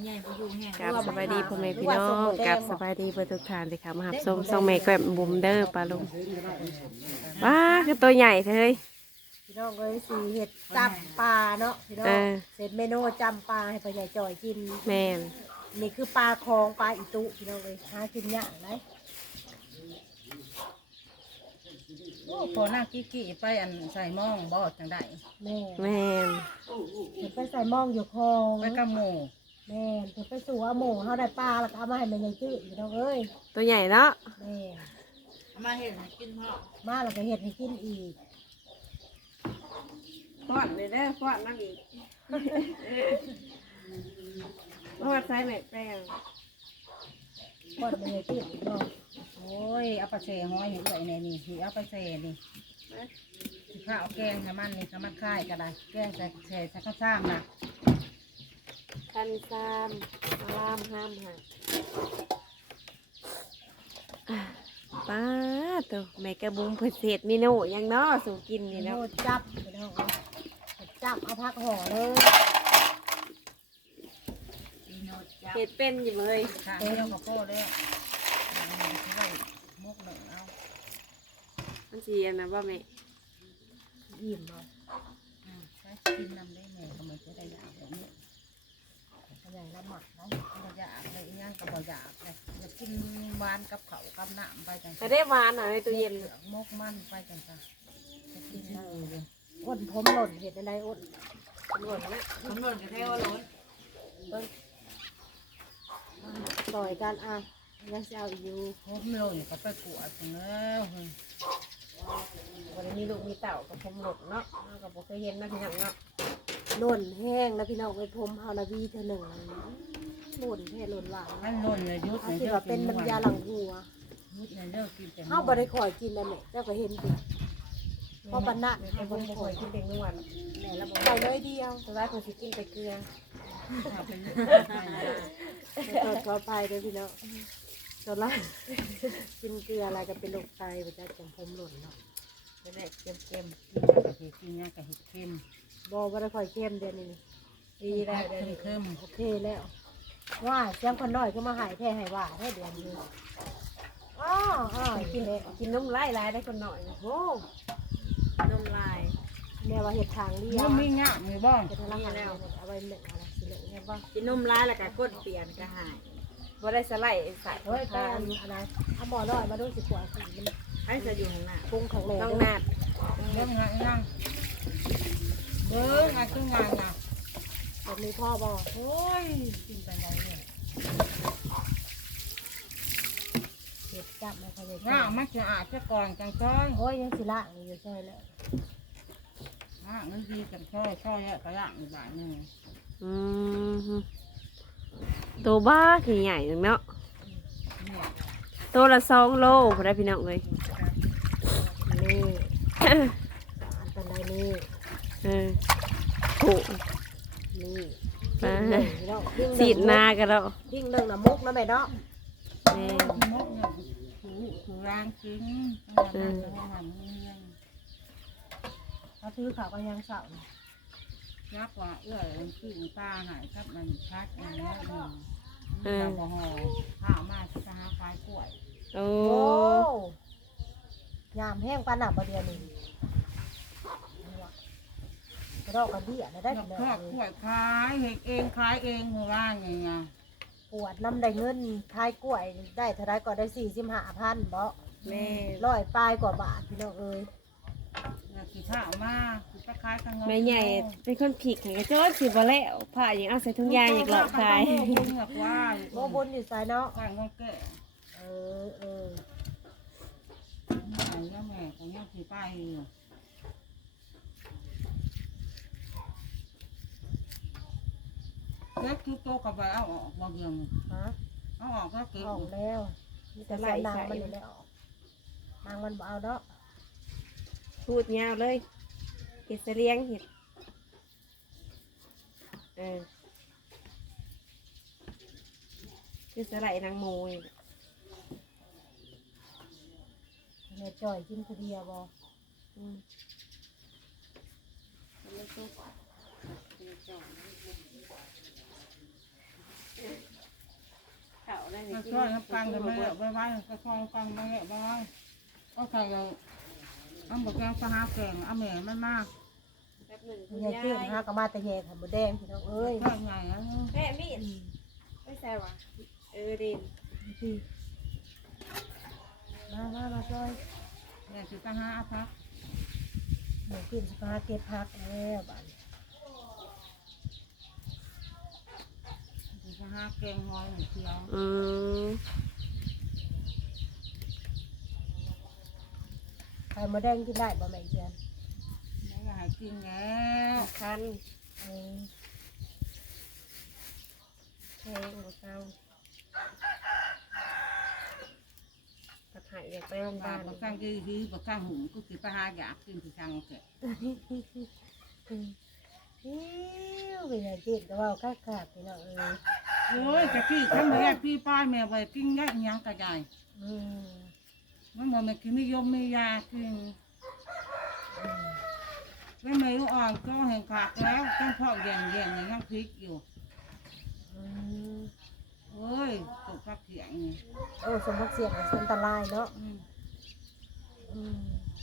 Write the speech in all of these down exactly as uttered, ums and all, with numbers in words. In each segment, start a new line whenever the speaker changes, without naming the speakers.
ใหญ่บ่อยู่แห้ง
กับสบายดีพ่อแม่พี่น้องกับสบายดีเพื่อนทุกท่านเลยค่ะมาหับส้มส่งแม่แกล้มบุมเด้อปลาลุงว้าคือตัวใหญ่เฮ้ย
พี่น้องเอ้ยสีเห็ดจำปลาเนาะพี่น้อง
เออ
เสร็จเมนูจำปลาให้พ่อใหญ่จ่อยกิน
แม่น
นี่คือปลาคลองปลาอีตุพี่น้องเอ้ยหากินยากไหม
โอ้พอนั่งกี้กี้ไปอันใส่หม้องบ่จังได้
แม่
แม่น
เห็ดไปใส่หม้องอยู่คลอง
ไปกับหมู่
แม่เห็ดไปสู่อาหมูเขาได้ปลาแล้วก็เอามาให้แม่ใหญ่จื้อพี่น้องเอ้ย
ตัวใหญ่เนาะ
แม่
เอามาเห็นให้กินพ่อ
มาแล้วก็เห็ดให้กินอีก
ป้อนเลยเด้อป้อนนั่งอีกมาใส่แม่แป้ง
ก่อนแม่ใหญ่จื้อพี่น้อง
โอ้ยเอาไปเสห้อยให้ด้วยแน่นี่ที่เอาไปเสนี่สิข้าวแกงให้มันนี่ก็มันคล้ายก็ได้แกงใส่ใส่ใส่ข้าวซ้ำน่ะ
คันซามลามห้ามหักป้าตัวแม่กระบุงเพื่อเศษเมนูยังเนาะสู่กินนี่
เม
เนาะ
นูจับพี่น้องเอ้ยเห็ดจับเอาพักห่อเลย
เห็ดเป็นอยู่เลย
ข้าวเดียวกับโป้แล้วอันนี้ที่ไว้มุกหนึ่งเอา
มันสีอันนะว่าแม่
อิ่มเนาะ
อืมใช้กินน้ำได้แม่ก็ไม่จะได้อยากแบบนี้
พ่อใหญ่ละหมักเนาะ
บ่อยากเลยอีหยังก็บ่อยากเลยอยากกินหวานกับเขาวกับน้ำไปจัง
แต่ได้หวานอ่ะในตู้เย็น
เหลืองมกมันไปจังจ้ะจะกินได้เลย
อ้นผมหล่นเห็ดอะไรอ้น
หล่นนะ
มันหล่นกระเทว่าล้น
ต่อยกันอ่ะยังจะเอาอีกอยู่
ผมหล่นก็ไปกวดแล้วเฮ้ย
วันนี้มีลูกมีเต่ากับผมหลดเนาะเรากับผมเคยเห็นนะพี่น้องเนาะ
หล่นแห้งแล้วพี่น้องไปพรมเฮานาวีเธอหนึ่งหล่นแห้หล่นหวาน
มันหล่นเลยยุด
ถ้า
เลย
คิด
เลิ
ว่าก เป็นมันยาหลังหัว
ยุดเลยเลิกกินแต่
เฮาบ่ได้ขอยกินนั่นแหละเจ้าก็เห็นดิเพราะปันนะ
แต่ผมบ่เคยกินเป็นนวลแม่แล้วบอก
ใส่เลยเดียว
แต่ว่าคนสิกินแต่เกลือ
ถ้าเป็น
ขอขออภัยด้วยพี่น้องตอนแรกกินเกลืออะไรก็เป็นโรคไตบ่จ้าจังผมหล่นเนาะ
เป็นแบบเค็ม
กะเห็ดกินเนี่ยกะเห็ดเค็ม
บ่บ่ได้ขอยเข้มเดือนนี้นี่
ๆดีแล้วเดี๋ยว
เค็ม
นี้
เค็ม
โอเคแล้วว่าเสียงคนน้อยก็มาหายแท้หายว่าแท้เดือนนี้อ๋ออ๋อ
กิ
กิ
น
นเลย
กินนมลายลายได้คนหน่อยโอ้นมลาย
แม่ว่าเห็ดทางเลี้ย
มั
ง
นไม่งะมือบ้อง
จะทำอะไรแล้วเอาไว้เหนึ่งอะไรสิเหนึ่งใช่ปะ
กินนมลายแล้วก็ก้นเปลี่ยนก็หายบ่ได้สไลด์ใส่
เฮ้ยไปอันอะไรเอาหมอน้อยมาดูสิขวาสิมัน
ให้จะอยู่ข้างหน้า
ปรุงของแม่
ต้อง
ด้วย
นาด
เรื่องงานยังเบิ้งงานคืองานนะ
แบบนี้พ่อบอก
โอ้ยกินไปไหนเนี่ย
เห็ดจับมาเขาเลย
งามันจะอาจจะก่อนจังจ้อย
โอ้ยยังสิละอยู่ใช่แล้ว
งาเงินดีจังจ้อยจ้อยอะกระย่างอีกบาทหนึ่ง
อืมตัวบ้าขี้ใหญ่จังเนาะ
เนี่ย
ตัวละสองโลพอได้พี่น้องเลย
นี่อันตรายนี่
เออโอ้
นี่
ไป
ดิ้งหนึ่งดิ้งหนึ่ง
สีดนากันแล้ว
ดิ้งหนึ่งนะมุกนะแม่เนาะ
แม่
มกเนี่ยถูถูรางจริงต้องทำต้องทำเงี้ย
เขาซื้อข่าวกันยังเสาร์
ยักว่าเอื้อยขี้ตาหายครับมันชัดอันนี้หนึ่งแอลกอฮอล์ข้าวมาที่จะหาคลายกล้วย
โอ้
โอ้ยามแห้งปานหนับประเดี๋ยวนี้กระดอกกระเดี่ยนะได้
อยา
ถึ
ก
ง
ทอดกล้วยขายเห็ดเองขายเองหัวร่างไงไง
ปวดน้ำได้เงินขายกล้วยได้เท่าไรก็ได้สี่สิบห้าพันบ่
แม่
ร้อยปลายกว่าบาทพี่น้องเอ้ย
ขี้ข้าวมาขี้ตะไคร้กัง
แม่ใหญ่เป็นคนผิดแข่งกระโจนสิบ่แล้วผ่าอย่างเอาใส่ถุงยางอย่างหลอกขาย
โมบุญแบบว่า
โมบนอยู่สายเนาะ
กลางงแก่
เออเออ
แม่ย่าแม่ของย่าขี้ป้ายอยู่เล็กคือโตกับใบเอาออกบางอย่าง
ฮะ
เอาออกก็เก็บ
ออกแล้วมีแต่ใส่นางมันอยู่แล้วนางมันบ่เอาเนาะ
พูดยาวเลยเห็ดเสลียงเห็ดเออคือสไลด์นางโมย
แม่จ่อยกินคนเดียวบ่
อืมเอ
ก็ช่วยน้ำปังกันไม่ไว้ไว้ก็ช่วยน้ำปังไม่ไว้ไว้ก็ใครเราเอาหมดแกงปลาหาแกงเอาแหม่มันมาก
แป๊บหนึ่ง
ยายเตี้ยนหากระมาแต่แย่ไข่มดแดงพี่น้องเอ้ย
ช่วยไงอ่ะ
แม่มีดไม่ใช่วะเออดิน
พี่มามามาซอย
แหม่คือปลาหาเอาพัก
หนูกินสปาเก็ตพักแล้วบ้าน
คือปลาหาแกงหอยหนึ่งเที่ยว
อืม
ไข่มดแดงกินได้บ่แม่เจียน
ไม่อยากให้กินแล้ว
คัน
เออ
แพงหมดเก้าตัดหายอยากไปโรงพยา
ปลา
บาล
ปลาก้างดีดีปลาก้างหูก็คือปลาหาอยากกินคือช่างแกะ
ฮิวเป็นยายเตี้ยนก็เว่าคักคักพี่น้องเอ้ย
โอ้ยจะพี่ทำไม่ได้พี่ป้ายแม่ไปกินได้ยังกระจาย
อืม
มันบอกแม่กินไม่ยมไม่ยากินไม่ไม่รู้อ่อนก็แห่งขาดแล้วต้องพอกแย่งแย่งอย่างยังพริกอยู่
อืม
เอ้ยตกพักเถียงนี่
โอ้สมบัติเสียงอันตรายเนาะ
อืม
อืม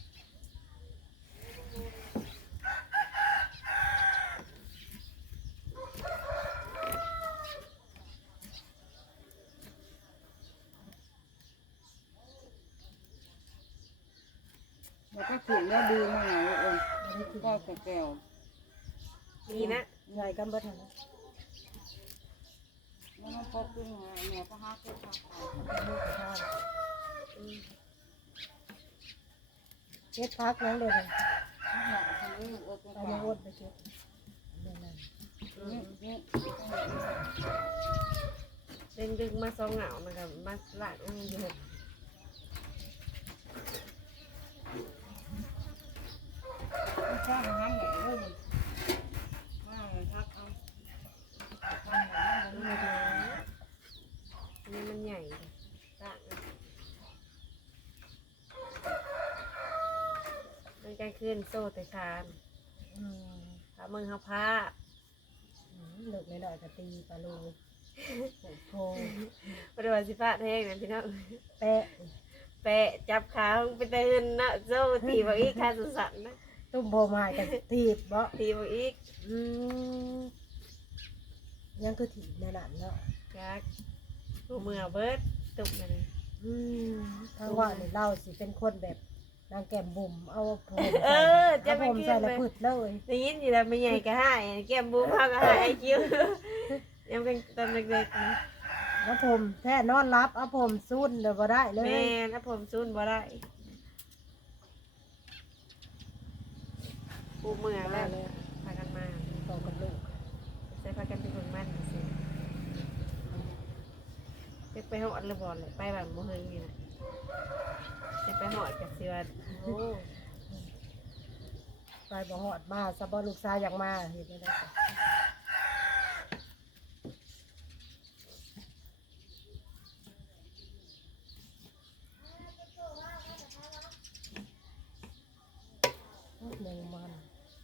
แล้วก็ถึงแล้วดีมาไงเอ้ย
อันนี้คือ
ก็กระแก้ว
ดีนะ
ใหญ่กันเบิดหั่นนะ
แล้วมันพอขึ้นมาแม่ก็หาเก็บผักเอา
เป็นลูกกระทานเก็ดพักนั่งเลยมัน
ถ้าหนักทำให้เออเป็น
เรา
ป
ยั
ลาง
อดไปเก็บเรื่องนั้น
นี่นี่
ดึงดึงมาสองเหงามันกับมาหลักมันอยู่
ไม่ชอบทำไหนเลยว่าพักเอาทำไหน
อัน
มัน
นี้มันใหญ่ต่างมันกลางคืนโซ่แต่ชาน
อืม
ถ้ามึงเขาผ้า
อืมเลิกไม่ได้ก็ตีปลาลูโอ้โห
ปฏิวัติสิฟ้าแท่งนะพี่น้อง
แปะ
แปะจับขาไปเตือนนะโซ่ตีบอกอีกค่าสุสันนะ
ตุ้มโบมากับทีบบ่
ตีบอกอีก
อืมยังคือถีบในนั้นเนาะ
จักหัวเมื่อเบิดตุกมาเลย
อืมทางว่านี่เราสิเป็นคนแบบนางแก้มบุ๋มเอาผม
เอ
ใส่
อจะ
เอา
ไม่
ผม
ขึ้น
ใส่
เล
แล้ว
ย
พืดเลย
ได้ยินอยู่แล้วไม่ใหญ่ก็ให้แก้มบูมเขาก็ให้ไอคิวยังเป็นตอนเด็กๆนะ
แล้วผมแท้นอนรับเอาผมซุ่นเดี๋ยวบ่ได้เลย
แม่ถ้าผมซุนบ่ได้ปูเมื่อแล้วพากันมา
ต่อกับลูก
ใส่พากันไปเบิ่งมันสิจะไปหอดหรือบ่เลยไปแบบโมเฮงนี่นะจะไปหอดกับสิว่าโอ้
ไปบ่ฮอดมาซะบ่ลูกชายอยากมาเห็นได้จ้ะหนึ่งมัน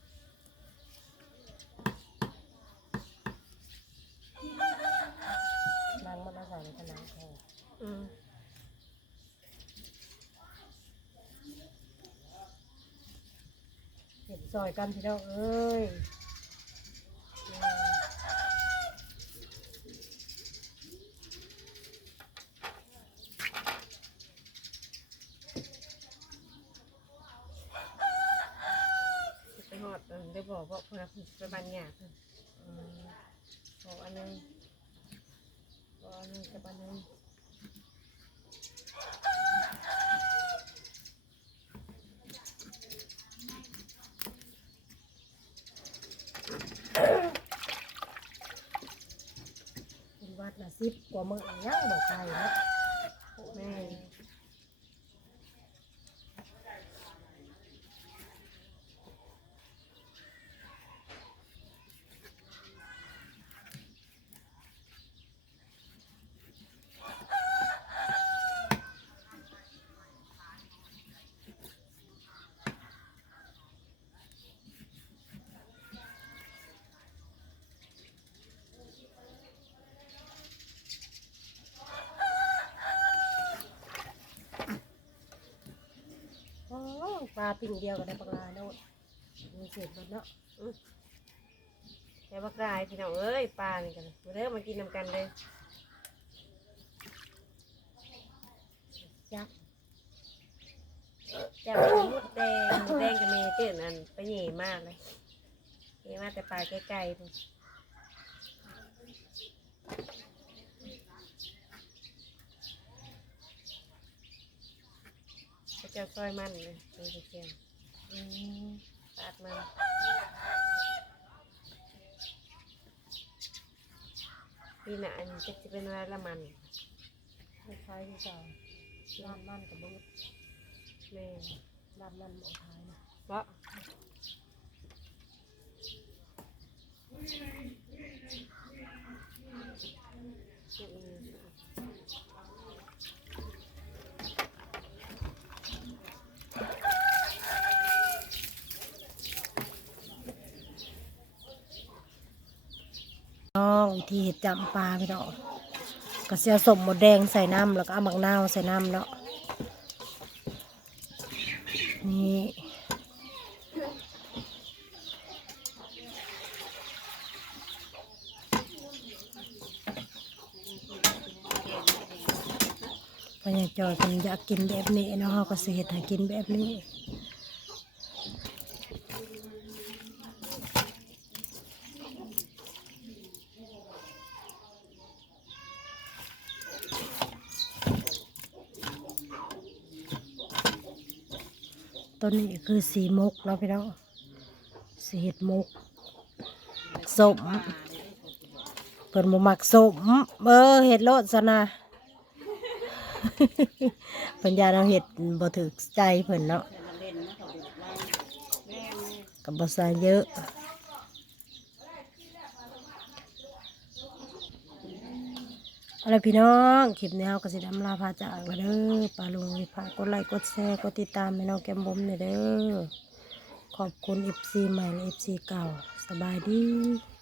นางมันอาศัยในขนาดของ
อืม
เห็นซอยกันพี่น้องเอ้ย
ไปหอดได้บอกว่าเพื่อนไปบันหยาบ
อืม
บอกอันนึงบอกอันนึงกับอันนึง
เป็นวัดละสิบกว่ามื้อยังบอกใครเนาะ
แม่
ปลาปิ้งเดียวก็ได้ปลาโน้ตมีเศษหมดเนาะ
แต่ว่ากลายพี่น้องเอ้ยปลานี่กันมาเด้อมากินนำกันเลย
ยักษ์
จับเป็นมดแดงมดแดงกับเมย์เตือนอันไปเหย่มากเลยเหย่มากแต่ปลาไกลๆพุ่นเขาจะซอยมันเลยเป็นเชียง
อืม
ปาดมันปีหน้าอันจะจะเป็นอะไรละมัน
คล้ายๆที่เก่าลาบมันกับมืด
แม่
ลาบมันหมอท้ายนะ
เพราะ
น้องวิธีเห็ดจำปลาพี่น้องก็เสียสมหมดแดงใส่น้ำแล้วก็เอาหมักนาวใส่น้ำเนาะนี่พญาจอยคนอยากกินแบบนี้เนาะเขาก็สิเฮ็ดให้กินแบบนี้ต้นนี้คือสีมกเนาะพี่น้องสีเห็ดมกสมเพิ่นบ่มักสมเออเห็ดโลดซะนะ เพิ่นยาเราเห็ดบ่ถึกใจเพิ่นเนาะกับบ่ใส่เยอะเอาล่ะพี่น้องคลิปนี้เฮาก็สิดำลาพาจากแล้วเด้อปลาลุงวิภากดไลค์กดแชร์กดติดตามให้น้องแก้มบุ๋มเนี่ยเด้อขอบคุณ เอฟ ซี ใหม่และ เอฟ ซี เก่าสบายดี